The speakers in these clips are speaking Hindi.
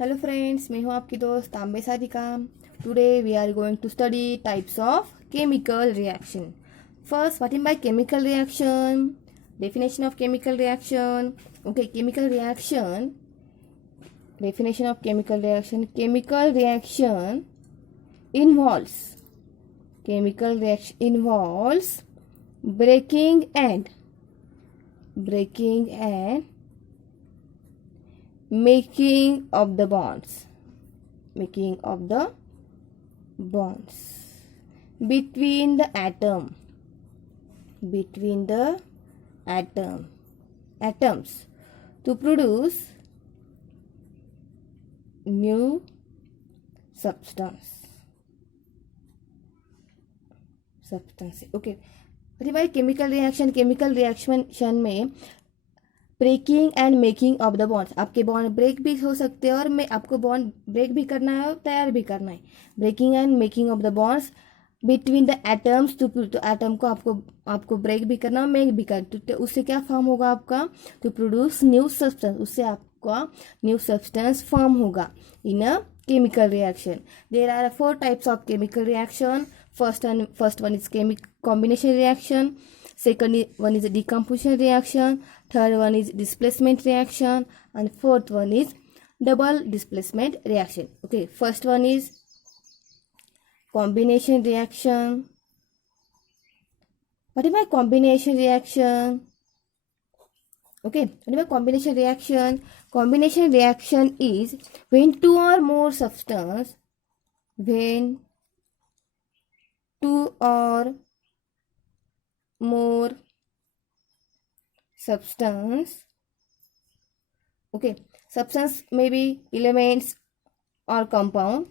हेलो फ्रेंड्स, मैं हूँ आपकी दोस्त Tambe Sadhika. Today we are going to study types of chemical reaction. First, what in by chemical reaction? Definition of chemical reaction. Okay, chemical reaction. Definition of chemical reaction. Involves chemical reaction involves breaking and making of the bonds between the atoms to produce new substance. Okay, भाई केमिकल रिएक्शन में breaking and making of the bonds. आपके बॉन्ड ब्रेक भी हो सकते हैं और मैं आपको बॉन्ड ब्रेक भी करना है और तैयार भी करना है. Breaking and making of the bonds between the atoms तो एटम को आपको ब्रेक भी करना और मेक भी करना. तो उससे क्या फॉर्म होगा आपका? To produce new substance. उससे आपका न्यू सब्सटेंस फॉर्म होगा in a chemical reaction. There are 4 types of chemical reaction. First one is combination reaction. Second one is a decomposition reaction. Third one is displacement reaction, and fourth one is double displacement reaction. Okay, first one is combination reaction. What is my combination reaction? Okay, what is my combination reaction? Combination reaction is when two or more substance okay, substance may be elements or compound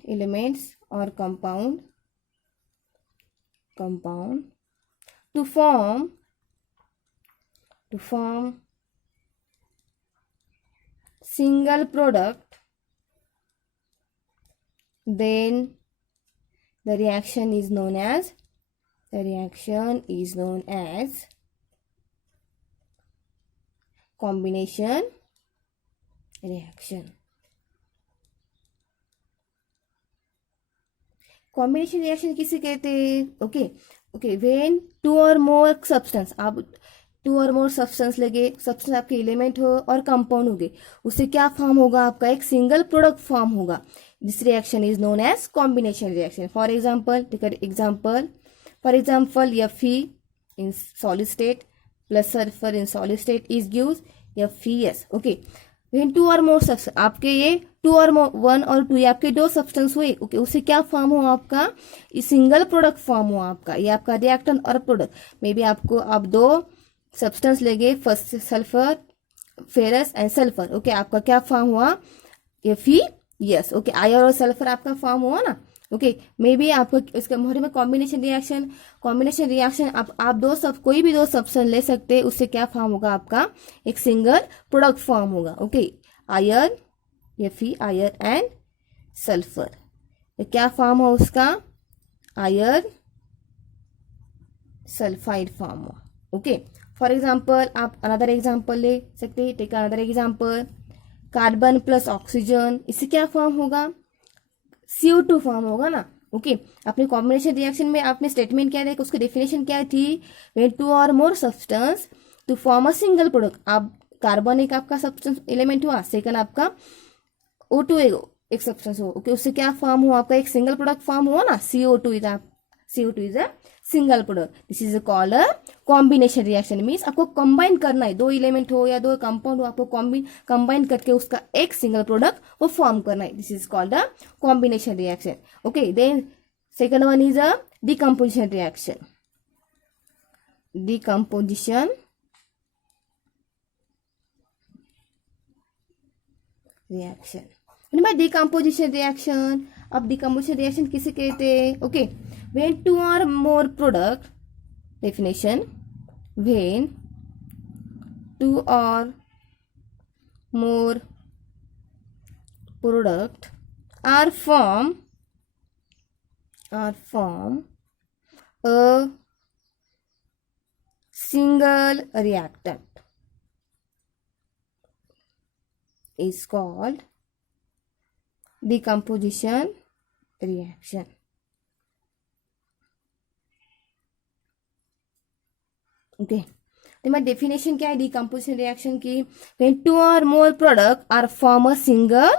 to form single product, then the reaction is known as combination reaction. Combination reaction किसे कहते हैं? Okay, when two or more substance, आप टू और मोर सब्सटेंस लगे, सब्सटेंस आपके एलिमेंट हो और कंपाउंड हो गए, उससे क्या फॉर्म होगा? आपका एक सिंगल प्रोडक्ट फॉर्म होगा. This reaction is known as combination reaction. For example, Fe in solid state plus sulfur in solid state is gives FeS. Okay, when two or more substance, आपके ये टू और वन और टू, ये आपके दो सब्सटेंस हुए. ओके, उससे क्या फॉर्म हो आपका? सिंगल प्रोडक्ट फॉर्म हो आपका. ये आपका रिएक्टेंट और प्रोडक्ट. मे बी आपको आप दो सब्सटेंस लेंगे, first sulphur, ferrous and sulphur. Okay, आपका क्या फॉर्म हुआ? FeS. ओके, आयरन और सल्फर आपका फॉर्म हुआ ना. ओके, मे बी आपको इसके में कॉम्बिनेशन रिएक्शन आप कोई भी दो सब्सटेंस ले सकते हैं. उससे क्या फॉर्म होगा आपका? एक सिंगल प्रोडक्ट फॉर्म होगा. Okay, iron, iron and sulphur. क्या फॉर्म हो उसका? आयरन सल्फाइड फॉर्म हुआ. ओके, फॉर एग्जाम्पल आप अनदर एग्जाम्पल ले सकते हैं. Take another example, carbon plus oxygen. इससे क्या फॉर्म होगा? CO2 फॉर्म होगा ना. ओके, अपने कॉम्बिनेशन रिएक्शन में आपने स्टेटमेंट क्या देखा, उसकी डेफिनेशन क्या थी? When two or more substance to form a single product. आप कार्बन एक आपका सब्सटेंस एलिमेंट हुआ, सेकंड आपका O2 एक सब्सटेंस हो. ओके, उससे क्या फॉर्म हुआ? आपका एक सिंगल प्रोडक्ट फॉर्म हुआ ना. CO2 is a single product. This is called a combination reaction. Means आपको कंबाइन करना है, दो एलिमेंट हो या दो कंपाउंड हो, आपको कंबाइन करके उसका एक सिंगल प्रोडक्ट वो फॉर्म करना है. This is called a combination reaction. Okay, then second one is a decomposition reaction. Decomposition reaction. अब डिकम्पोजिशन रिएक्शन किसे कहते हैं? Okay, when two or more product, definition, when two or more product are form a single reactant is called decomposition reaction. Okay, तो मैं डेफिनेशन क्या है डिकम्पोजिशन रिएक्शन की? When two or more product are form a single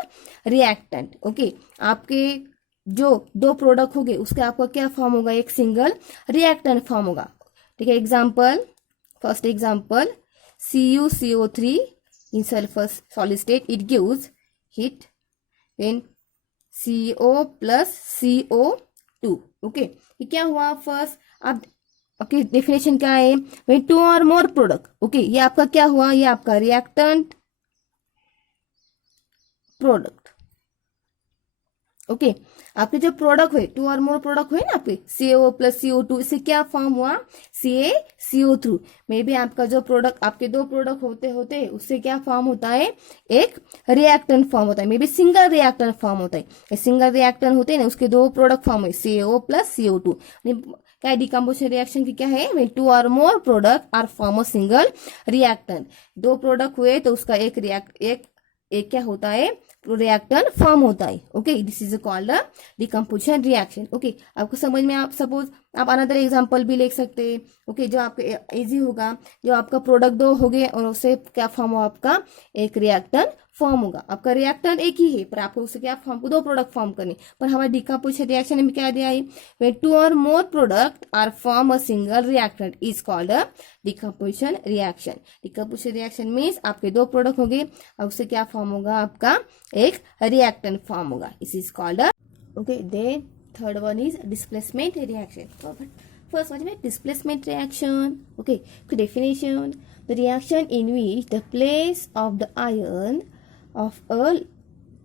reactant. Okay, आपके जो दो प्रोडक्ट होंगे उसके आपका क्या फॉर्म होगा? एक सिंगल रिएक्टेंट फॉर्म होगा. ठीक है, example, first example CuCO3 in sulfur solid state, it gives heat. Then CO plus CO2. Okay, ये क्या हुआ? फर्स्ट आप ओके डेफिनेशन क्या है? When two or more product. Okay, ये आपका क्या हुआ? ये आपका रिएक्टेंट प्रोडक्ट. ओके, आपके जो प्रोडक्ट हुए, टू और मोर प्रोडक्ट हुए ना आपके, CO प्लस CO2, इससे क्या फॉर्म हुआ? CaCO3. मे बी आपका जो प्रोडक्ट, आपके दो प्रोडक्ट होते होते उससे क्या फॉर्म होता है? एक रिएक्टेंट फॉर्म होता है. May be single reactant form होता है. सिंगल रिएक्टेंट होते हैं ना, उसके दो प्रोडक्ट फॉर्म हुए, CO प्लस CO2. क्या डिकम्पोजिशन रिएक्शन की क्या है? When two or more product are form a single reactant. दो प्रोडक्ट हुए तो उसका एक क्या होता है? रिएक्टेंट फॉर्म होता है. Okay, this is called a decomposition reaction. Okay, आपको समझ में, आप सपोज आप अनदर एग्जांपल भी लिख सकते हैं. ओके, जो आपके इजी होगा, जो आपका प्रोडक्ट दो हो गए और उससे क्या फॉर्म हो? आपका एक रिएक्टेंट फॉर्म होगा. आपका रिएक्टेंट एक ही है पर आपको उससे क्या फॉर्म, दो प्रोडक्ट फॉर्म करने. पर हमारे डिकम्पोजिशन रिएक्शन में क्या दिया है? When two or more product are form a single reactant is called a decomposition reaction. Decomposition reaction means आपके दो प्रोडक्ट हो गए और उससे क्या फॉर्म होगा? आपका एक रिएक्टेंट फॉर्म होगा. Is is called a okay. Then third one is displacement reaction. First one is displacement reaction. Okay, definition: the reaction in which the place of the ion of a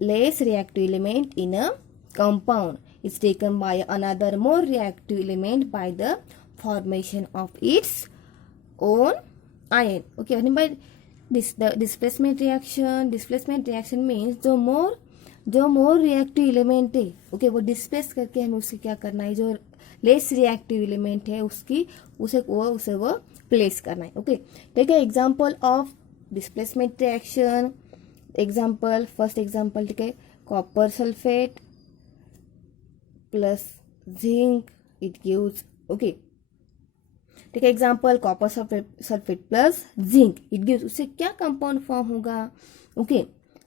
less reactive element in a compound is taken by another more reactive element by the formation of its own ion. Okay, what I mean by this, the displacement reaction? Displacement reaction means जो more reactive element है, okay, वो displace करके हमें उससे क्या करना है? जो लेस रिएक्टिव एलिमेंट है उसकी उसे वो प्लेस करना है. Okay, take a example of displacement reaction. Example, first example, ठीक है, copper sulphate plus zinc, it gives. Okay, ठीक है, example copper sulphate plus zinc, it gives. उससे क्या कंपाउंड फॉर्म होगा? ओके,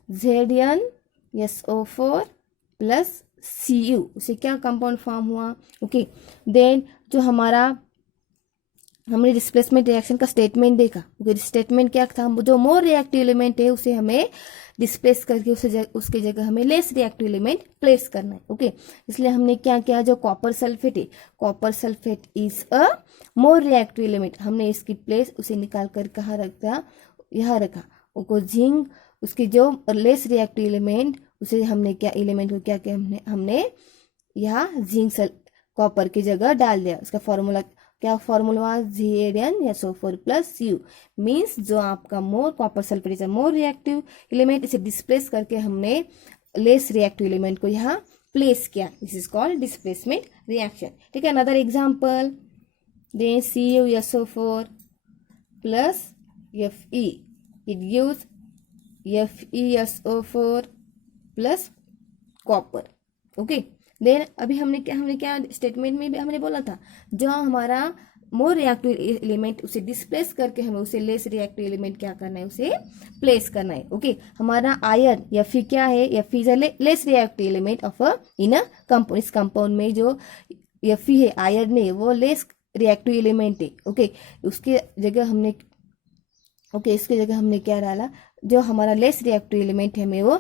ZnSO4 प्लस Cu, उसे क्या कंपाउंड फॉर्म हुआ? ओके, देन जो हमने डिस्प्लेसमेंट रिएक्शन का स्टेटमेंट देखा. ओके, स्टेटमेंट क्या था? जो मोर रिएक्टिव एलिमेंट है उसे हमें डिस्प्लेस करके उसके जगह हमें लेस रिएक्टिव एलिमेंट प्लेस करना है. ओके, इसलिए हमने क्या किया? जो कॉपर सल्फेट है, copper sulphate is a more reactive element. हमने इसकी प्लेस उसे निकाल कर कहाँ रखा? यहाँ रखा. ओके, जिंक, उसके जो लेस रिएक्टिव एलिमेंट, उसे हमने क्या एलिमेंट को क्या किया? हमने यहाँ जिंक कॉपर की जगह डाल दिया. उसका फॉर्मूला क्या? Formula ZnSO4 plus Cu. Means जो आपका more copper sulphate is more reactive element, इसे डिस्प्लेस करके हमने लेस रिएक्टिव एलिमेंट को यहाँ प्लेस किया. This is called displacement reaction. ठीक है, another example, then CuSO4 plus Fe, it gives FeSO4 plus copper. Okay, then अभी हमने क्या स्टेटमेंट में भी हमने बोला था? जो हमारा मोर रिएक्टिव एलिमेंट उसे डिस्प्लेस करके हमें उसे लेस रिएक्टिव एलिमेंट क्या करना है? उसे प्लेस करना है. ओके, हमारा आयन Fe क्या है? Fe is a less reactive element of in a compound. इस कंपाउंड में जो Fe है, आयन है, वो लेस रिएक्टिव एलिमेंट है. ओके, उसके जगह हमने इसके जगह हमने क्या डाला? जो हमारा लेस रिएक्टिव एलिमेंट है हमें वो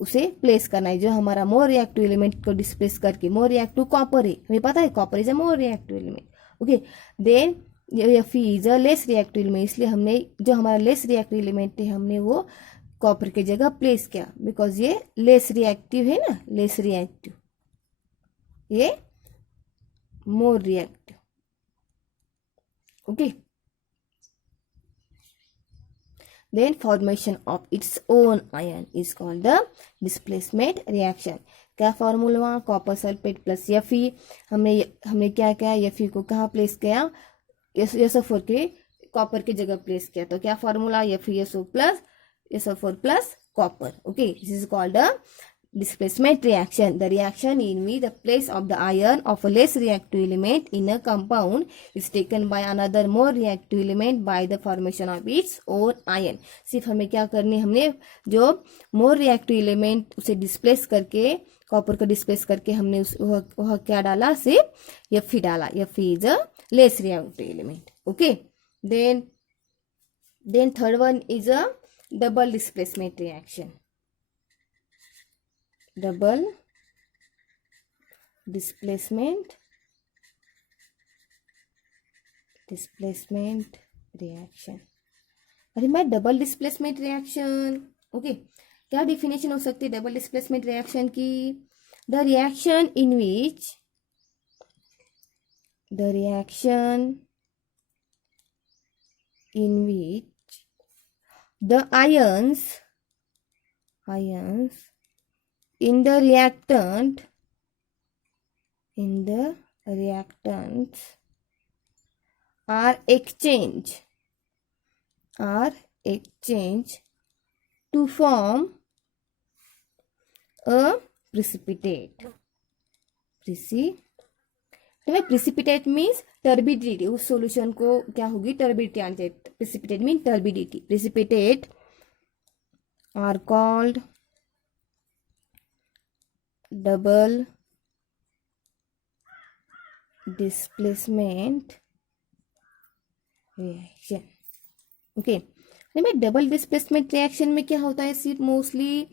उसे प्लेस करना है. जो हमारा मोर रिएक्टिव एलिमेंट को डिस्प्लेस करके, मोर रिएक्टिव कॉपर है, हमें पता है copper is a more reactive element. Okay, then Fe is a less reactive element, इसलिए हमने जो हमारा लेस रिएक्टिव एलिमेंट है हमने वो कॉपर की जगह प्लेस किया. बिकॉज ये लेस रिएक्टिव है ना, लेस रिएक्टिव, ये more reactive. Okay, then formation of its own ion is called the displacement reaction. क्या फॉर्मूला हुआ? Copper sulphate plus Fe. हमने क्या किया? Fe को कहाँ प्लेस किया? SO4 के कॉपर की जगह प्लेस किया. तो क्या formula? FeSO4 plus copper. Okay, this is called the displacement reaction, the reaction in which the place of the ion of a less reactive element in a compound is taken by another more reactive element by the formation of its own ion. सिर्फ हमें क्या करनी, हमने जो more reactive element उसे displace करके, कॉपर को डिस्प्लेस करके हमने वह क्या डाला, सिर्फ Fe डाला. Fe is a less reactive element. Okay, then third one is a double displacement reaction. Double displacement reaction. अरे मैं डबल डिस्प्लेसमेंट रिएक्शन, ओके, क्या डिफिनेशन हो सकती है डबल डिस्प्लेसमेंट रिएक्शन की? The reaction in which the ions in the reactants are exchanged to form a precipitate. Precipitate means turbidity. उस सॉल्यूशन को क्या होगी, टर्बिडिटी आनी चाहिए. Precipitate means turbidity. Precipitate are called double displacement reaction. Okay, double displacement reaction में क्या होता है, सिर्फ mostly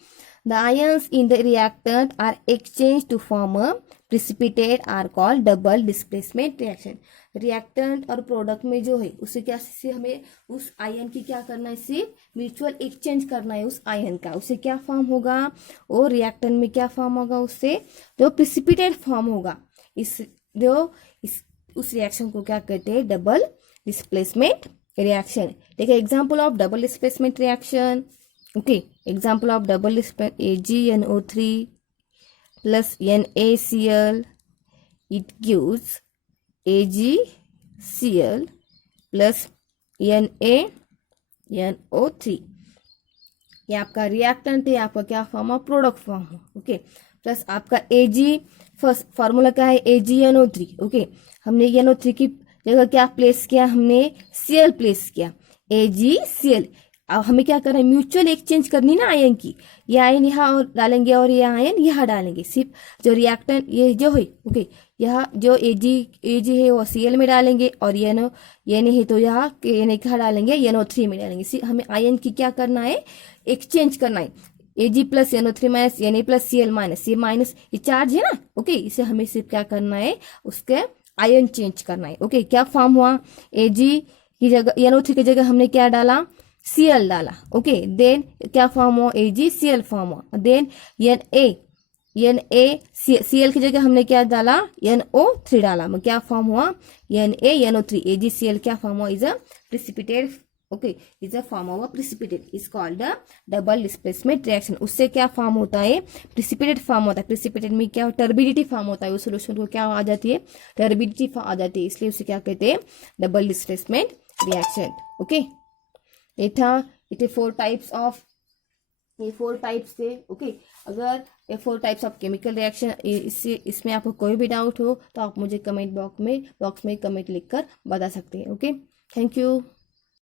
the ions in the reactant are exchange to form a precipitate are called double displacement reaction. Reactant और प्रोडक्ट में जो है उससे क्या, से हमें उस आयन की क्या करना है, सिर्फ म्यूचुअल एक्सचेंज करना है उस आयन का. उससे क्या फॉर्म होगा, और रिएक्टेंट में क्या फॉर्म होगा, उससे जो प्रिसिपिटेट फॉर्म होगा. उस रिएक्शन को क्या कहते हैं, double displacement reaction. Take example of double displacement reaction. Okay, example of double displacement, AgNO3 plus NaCl, it gives AgCl plus NaNO3. ये आपका रिएक्टेंट है, आपका क्या फॉर्म हो, प्रोडक्ट फॉर्म हो. ओके, प्लस आपका Ag, फर्स्ट फार्मूला क्या है, AgNO3. ओके, हमने NO3 की जगह क्या प्लेस किया, हमने Cl प्लेस किया, AgCl. अब हमें क्या करना है, म्यूचुअल एक्सचेंज करनी ना आयन की. ये आयन यहाँ और डालेंगे और ये आयन यहाँ डालेंगे. सिर्फ जो रिएक्टेंट ये जो है, ओके, यहाँ जो Ag है वो Cl में डालेंगे, और ये है तो यहाँ कहाँ डालेंगे, NO3 में डालेंगे. सिर्फ हमें आयन की क्या करना है, एक्सचेंज करना है. Ag plus NO3 minus Na plus Cl minus, ये माइनस ये चार्ज है ना. ओके, इसे हमें सिर्फ क्या करना है, उसके आयन चेंज करना है. ओके, क्या फॉर्म हुआ, Ag की जगह NO3 की जगह हमने क्या डाला, Cl डाला. ओके, देन क्या फॉर्म हुआ, AgCl फॉर्म हुआ. देन Cl की जगह हमने क्या डाला, NO3 डाला. क्या फॉर्म हुआ, NaNO3. AgCl क्या फॉर्म हुआ, is a precipitate. Okay, is a form of a precipitate, is called a double displacement reaction. उससे क्या फॉर्म होता है, प्रिसिपिटेट फॉर्म होता है. प्रिसिपिटेट में क्या, टर्बिडिटी फॉर्म होता है. उस सॉल्यूशन को क्या आ जाती है, टर्बिडिटी आ जाती है. इसलिए उसे क्या कहते हैं, डबल डिस्प्लेसमेंट रिएक्शन. ओके, ये था, ये 4 टाइप्स ऑफ, ये 4 टाइप्स थे. ओके, अगर ये 4 टाइप्स ऑफ केमिकल रिएक्शन, इसमें आपको कोई भी डाउट हो तो आप मुझे कमेंट बॉक्स में कमेंट लिखकर बता सकते हैं. Okay, thank you.